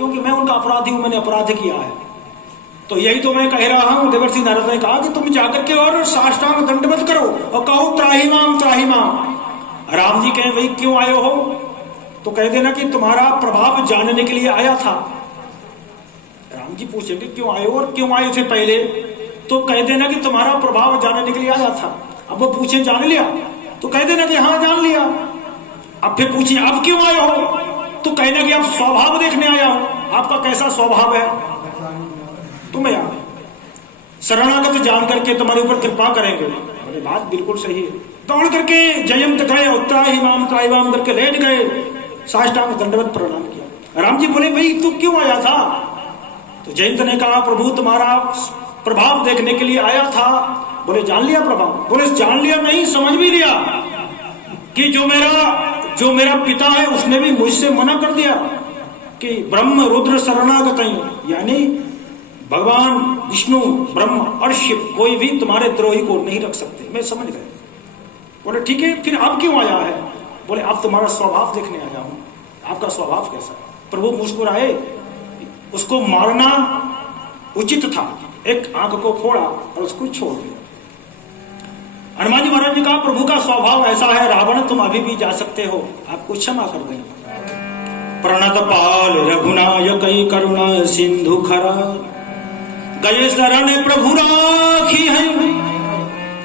क्योंकि मैं उनका अपराधी हूं, मैंने अपराध किया है। तो यही तो मैं कह रहा हूं। देवर्षि नारद ने कहा कि तुम जाकर के और साष्टांग दंडवत करो और कहो त्राहि माम त्राहि माम। राम जी कहे भाई क्यों आए हो? तो कह देना कि तुम्हारा प्रभाव जानने के लिए आया था। राम जी पूछेंगे क्यों आए हो और क्यों आए थे पहले? तो कह देना कि तुम्हारा प्रभाव जानने के लिए आया था। अब वो पूछे जान लिया? तो कह देना कि हाँ जान लिया। अब फिर पूछिए अब क्यों आए हो? तो कहना कि अब स्वभाव देखने आया हो, आपका कैसा स्वभाव है। तुम्हें याद शरणागत जान करके तुम्हारे ऊपर कृपा करेंगे। अरे बात बिल्कुल सही है। दौड़ करके जयंत गए, त्राहि माम त्राहि माम करके लेट गए, साष्टांग दंडवत प्रणाम किया। राम जी बोले भाई तू क्यों आया था? तो जयंत ने कहा प्रभु तुम्हारा प्रभाव देखने के लिए आया था। बोले जान लिया प्रभाव? बोले जान लिया नहीं, समझ भी लिया कि जो मेरा पिता है उसने भी मुझसे मना कर दिया कि ब्रह्म रुद्र शरणागत, यानी भगवान विष्णु ब्रह्म और शिव कोई भी तुम्हारे द्रोही को नहीं रख सकते। मैं समझ गए। बोले ठीक है, फिर अब क्यों आया है? बोले अब तुम्हारा स्वभाव देखने आया हूं, आपका स्वभाव कैसा है। प्रभु मुस्कुराए, उसको मारना उचित था, एक आंख को फोड़ा और उसको छोड़ दिया। हनुमान जी महाराज ने कहा प्रभु का स्वभाव ऐसा है, रावण तुम अभी भी जा सकते हो, आपको क्षमा कर दें। प्रणत पाल रघुनायक करुणा सिंधु खरा, गए शरण प्रभु राखी है,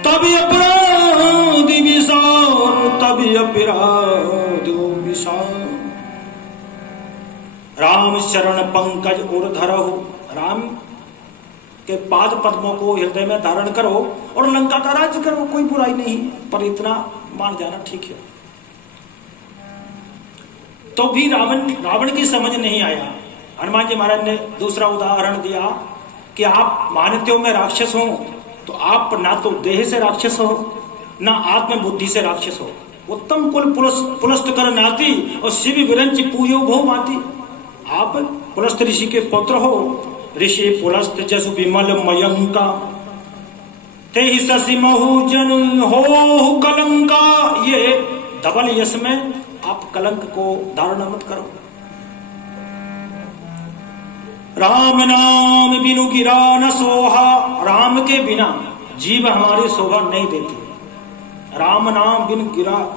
तभी अपराध विशाल, तभी अपराध विशाल। राम शरण पंकज और धरहु, राम के पाद पद्मों को हृदय में धारण करो और लंका का राज्य करो, कोई बुराई नहीं, पर इतना मान जाना ठीक है। तो भी रावण की समझ नहीं आया। हनुमान जी महाराज ने दूसरा उदाहरण दिया कि आप मानते हो मैं राक्षस हूं, तो आप ना तो देह से राक्षस हो ना आत्म बुद्धि से राक्षस हो। उत्तम कुल पुलस्त कर नाती और शिव विरंच पूयो भो माती। आप पुलस्त ऋषि के पुत्र हो, ऋषि पुलस्त जसु विमल मयंका, ते ही शशि महु जन हो कलंका। ये डबल यश में आप कलंक को धारण मत करो। राम नाम बिनु गिरा न सोहा, राम के बिना जीव हमारी शोभा नहीं देती। राम नाम बिन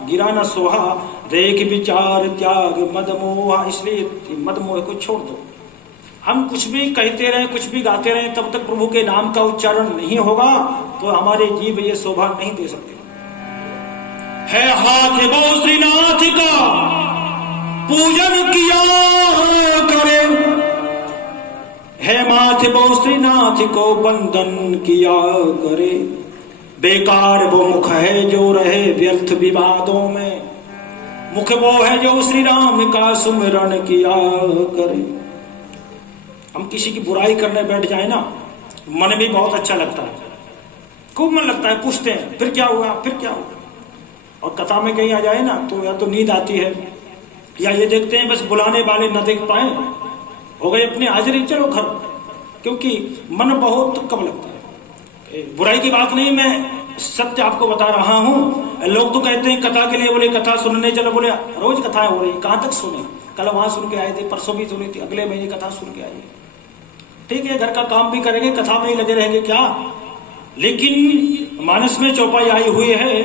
गिरा न सोहा, देख विचार त्याग मद मोहा। इसलिए मद मोह को छोड़ दो। हम कुछ भी कहते रहे, कुछ भी गाते रहे, तब तक प्रभु के नाम का उच्चारण नहीं होगा तो हमारे जीव ये शोभा नहीं दे सकते। है हाथ बहु श्रीनाथ का पूजन किया करे, है माथे बहु श्रीनाथ को बंदन किया करे। बेकार वो मुख है जो रहे व्यर्थ विवादों में, मुख वो है जो श्री राम का सुमिरन किया करे। हम किसी की बुराई करने बैठ जाए ना, मन भी बहुत अच्छा लगता है, खूब मन लगता है, पूछते हैं फिर क्या हुआ, फिर क्या हुआ। और कथा में कहीं आ जाए ना तो या तो नींद आती है या ये देखते हैं बस बुलाने वाले न देख पाए, हो गए अपनी हाजिरी, चलो घर, क्योंकि मन बहुत कम लगता है। बुराई की बात नहीं, मैं सत्य आपको बता रहा हूं। लोग तो कहते हैं कथा के लिए, बोले कथा सुनने चलो, बोले रोज कथाएं हो रही, कहां तक सुने, कल वहां सुन के आए थे, परसों भी सुनी थी, अगले महीने कथा सुन के आए। ठीक है, घर का काम भी करेंगे, कथा में ही लगे रहेंगे क्या। लेकिन मानस में चौपाई आई हुई है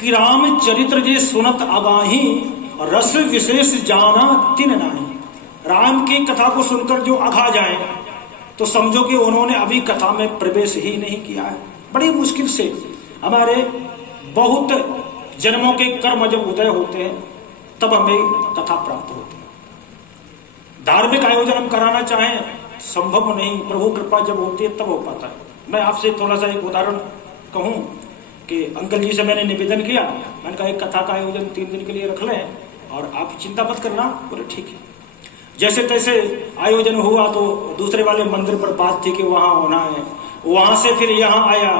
कि राम चरित्र जी सुनत अबाही, रस विशेष जाना तिन नाही। राम की कथा को सुनकर जो अघा जाए तो समझो कि उन्होंने अभी कथा में प्रवेश ही नहीं किया है। बड़ी मुश्किल से हमारे बहुत जन्मों के कर्म जब उदय होते हैं तब हमें कथा प्राप्त होती है। धार्मिक आयोजन हम कराना चाहें संभव नहीं, प्रभु कृपा जब होती है तब हो पाता है। मैं आपसे थोड़ा सा एक उदाहरण कहूं कि अंकल जी से मैंने निवेदन किया, मैंने कहा एक कथा का आयोजन 3 दिन के लिए रख लें और आप चिंता मत करना। बोले ठीक है। जैसे तैसे आयोजन हुआ तो दूसरे वाले मंदिर पर बात थी कि वहां होना है, वहां से फिर यहाँ आया,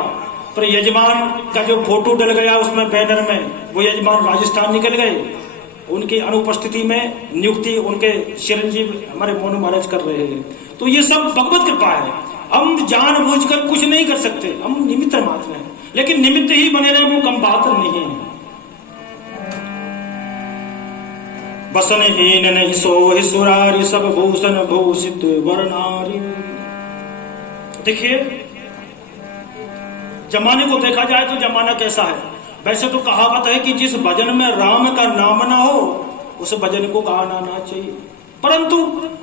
पर यजमान का जो फोटो डल गया उसमें बैनर में, वो यजमान राजस्थान निकल गए। उनकी अनुपस्थिति में नियुक्ति उनके चिरंजीव हमारे मोनू महाराज कर रहे हैं। तो ये सब भगवत कृपा है, हम जानबूझकर कुछ नहीं कर सकते, हम निमित्त मात्र हैं। लेकिन निमित्त ही बने रहे वो कम बात नहीं है। बसन हीन नहीं सोहि सुरारी, सब भूषण भूषित वरनारी। देखिए, जमाने को देखा जाए तो जमाना कैसा है। वैसे तो कहावत है कि जिस भजन में राम का नाम ना हो उस भजन को गाना ना चाहिए, परंतु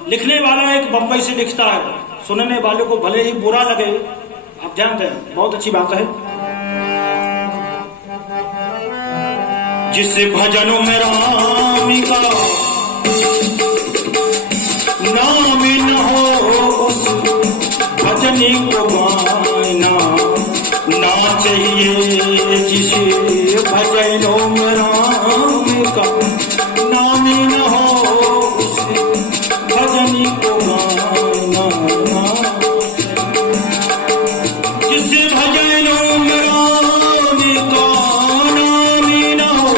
लिखने वाला एक बंबई से लिखता है, सुनने वाले को भले ही बुरा लगे, आप ध्यान दें, बहुत अच्छी बात है। जिस भजनों में राम का नाम न हो उस भजनी को गाना ना चाहिए। जिस भजनों में राम का नाम न हो उस भजनी को गाना ना। जिस भजनों में राम का नाम न हो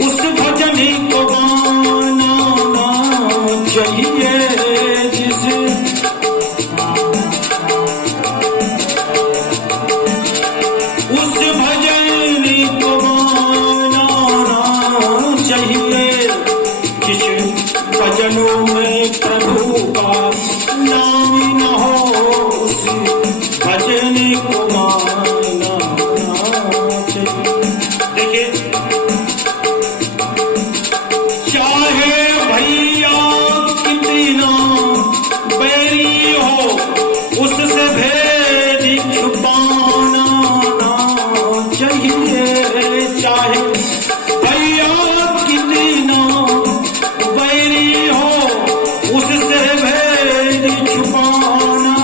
उस भजनी को गाना ना चाहिए। उस भजनी को गाना ना चाहिए। जिस भजनों में प्रभु का नाम न हो उस भजनी को गाना ना चाहिए। देखिए, चाहे भैया कितना बैरी हो उससे भेद छुपाना ना चाहिए। चाहे भैया कितना बैरी हो उससे भेद छुपाना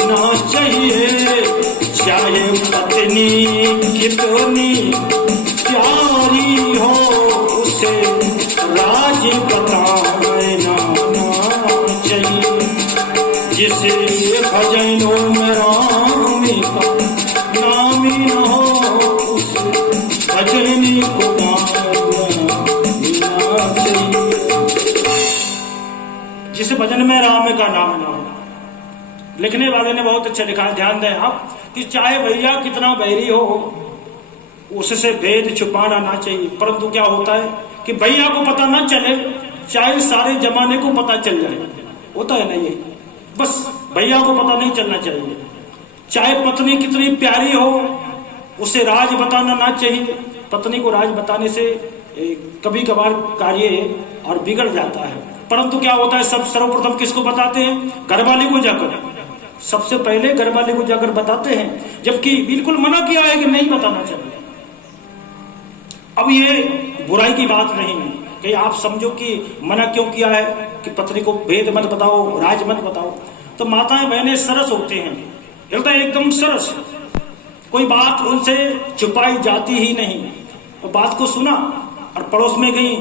ना चाहिए। चाहे पत्नी कितनी प्यारी हो उसे राज बताना ना चाहिए। जिस भजनों में राम का नाम न हो उस भजनी को गाना ना चाहिए। जिस भजन में राम का नाम न हो, लिखने वाले ने बहुत अच्छा लिखा है, ध्यान दें आप, कि चाहे भैया कितना बैरी हो उससे भेद छुपाना ना चाहिए। परंतु क्या होता है कि भैया को पता ना चले, चाहे सारे जमाने को पता चल जाए, होता है ना ये, बस भैया को पता नहीं चलना चाहिए। चाहे पत्नी कितनी प्यारी हो उसे राज बताना ना चाहिए। पत्नी को राज बताने से कभी कभार कार्य और बिगड़ जाता है। परंतु क्या होता है, सब सर्वप्रथम किसको बताते हैं? घरवाली को जाकर, सबसे पहले घरवाली को जाकर बताते हैं, जबकि बिल्कुल मना किया है कि नहीं बताना चाहिए। अब ये बुराई की बात नहीं है कि आप समझो कि मना क्यों किया है कि पत्नी को भेद मत बताओ, राज मत बताओ। तो माताएं बहनें सरस होते हैं, एकदम सरस, कोई बात उनसे छुपाई जाती ही नहीं। और बात को सुना और पड़ोस में गई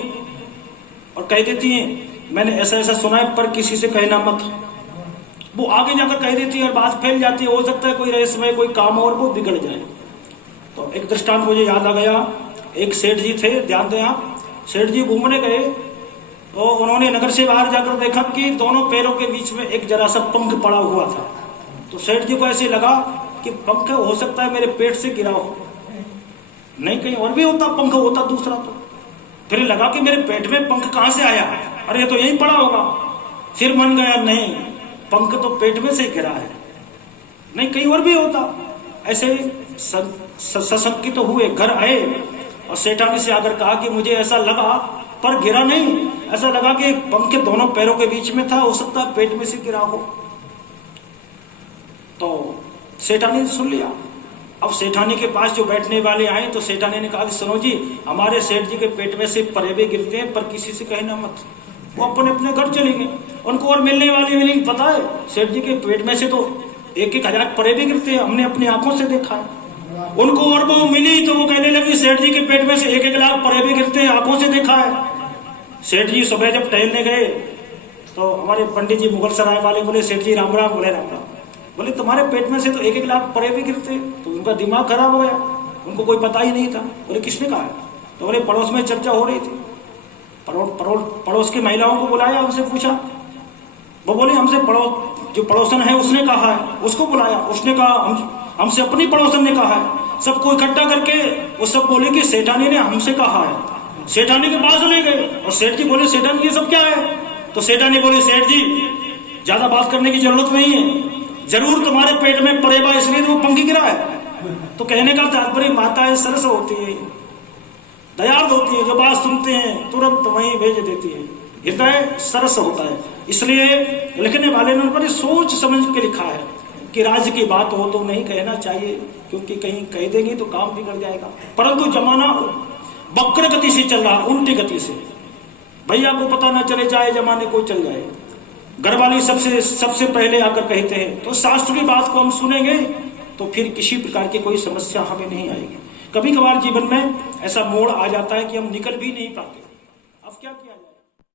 और कह देती हैं मैंने ऐसा ऐसा सुना है पर किसी से कहना मत। वो आगे जाकर कह देती है और बात फैल जाती है। हो सकता है कोई रहस्यमय कोई काम और वो बिगड़ जाए। तो एक दृष्टांत मुझे याद आ गया। एक सेठ जी थे, ध्यान दें आप, सेठ जी घूमने गए तो उन्होंने नगर से बाहर जाकर देखा कि दोनों पैरों के बीच में एक जरा सा पंख पड़ा हुआ था। तो सेठ जी को ऐसे लगा कि पंख हो सकता है मेरे पेट से गिरा हो, नहीं कहीं और भी होता, पंख होता दूसरा। तो फिर लगा कि मेरे पेट में पंख कहां से आया, अरे तो यही पड़ा होगा। फिर मन गया नहीं, पंख तो पेट में से गिरा है, नहीं कहीं और भी होता। ऐसे सशंकित तो हुए, घर आए और सेठानी से आकर कहा कि मुझे ऐसा लगा पर गिरा नहीं, ऐसा लगा कि पंख दोनों पैरों के बीच में था, हो सकता है पेट में से गिरा हो। तो सेठानी ने सुन लिया। अब सेठानी के पास जो बैठने वाले आए तो सेठानी ने कहा कि सुनो जी, हमारे सेठ जी के पेट में से परेबे गिरते हैं पर किसी से कहना मत। वो अपने अपने घर चले गए। उनको और मिलने वाली नहीं पता है, सेठ जी के पेट में से तो 1,000 परेबे गिरते हैं, हमने अपनी आंखों से देखा है। उनको और वो मिली तो वो कहने लगी सेठ जी के पेट में से 1,000 परेबे गिरते हैं, आंखों से देखा है। सेठ जी सुबह जब टहलने गए तो हमारे पंडित जी मुगल सराय वाले बोले सेठ जी राम राम। बोले राम राम। बोले तुम्हारे पेट में से तो 1,000 परेबे गिरते। तो उनका दिमाग खराब हो गया, उनको कोई पता ही नहीं था। बोले किसने कहा? तो बोले पड़ोस में चर्चा हो रही थी, पड़ोस की महिलाओं को बुलाया, उनसे पूछा। वो बोले हमसे जो पड़ोसन है उसने कहा है। उसको बुलाया, उसने कहा हमसे अपनी पड़ोसन ने कहा है। सबको इकट्ठा करके वो सब बोले कि सेठानी ने हमसे कहा है। सेठानी के पास ले गए और सेठ जी बोले सेठानी ये सब क्या है? तो सेठानी बोले सेठ जी ज्यादा बात करने की जरूरत नहीं है, जरूर तुम्हारे पेट में परेबा इसलिए वो पंखी गिरा है। तो कहने का तात्पर्य माताएं सरस होती है, दयालु होती है, जो बात सुनते हैं तुरंत वहीं भेज देती है, हृदय सरस होता है। इसलिए लिखने वाले ने बड़ी सोच समझ के लिखा है कि राज्य की बात हो तो नहीं कहना चाहिए, क्योंकि कहीं कह देंगे तो काम बिगड़ जाएगा। परंतु जमाना वक्र गति से चल रहा, उल्टी गति से, भैया को पता ना चले जाए जमाने को चल जाए। घर वाली सबसे पहले आकर कहते हैं तो शास्त्र की बात को हम सुनेंगे तो फिर किसी प्रकार की कोई समस्या हमें नहीं आएगी। कभी कभार जीवन में ऐसा मोड़ आ जाता है कि हम निकल भी नहीं पाते, अब क्या किया जाए।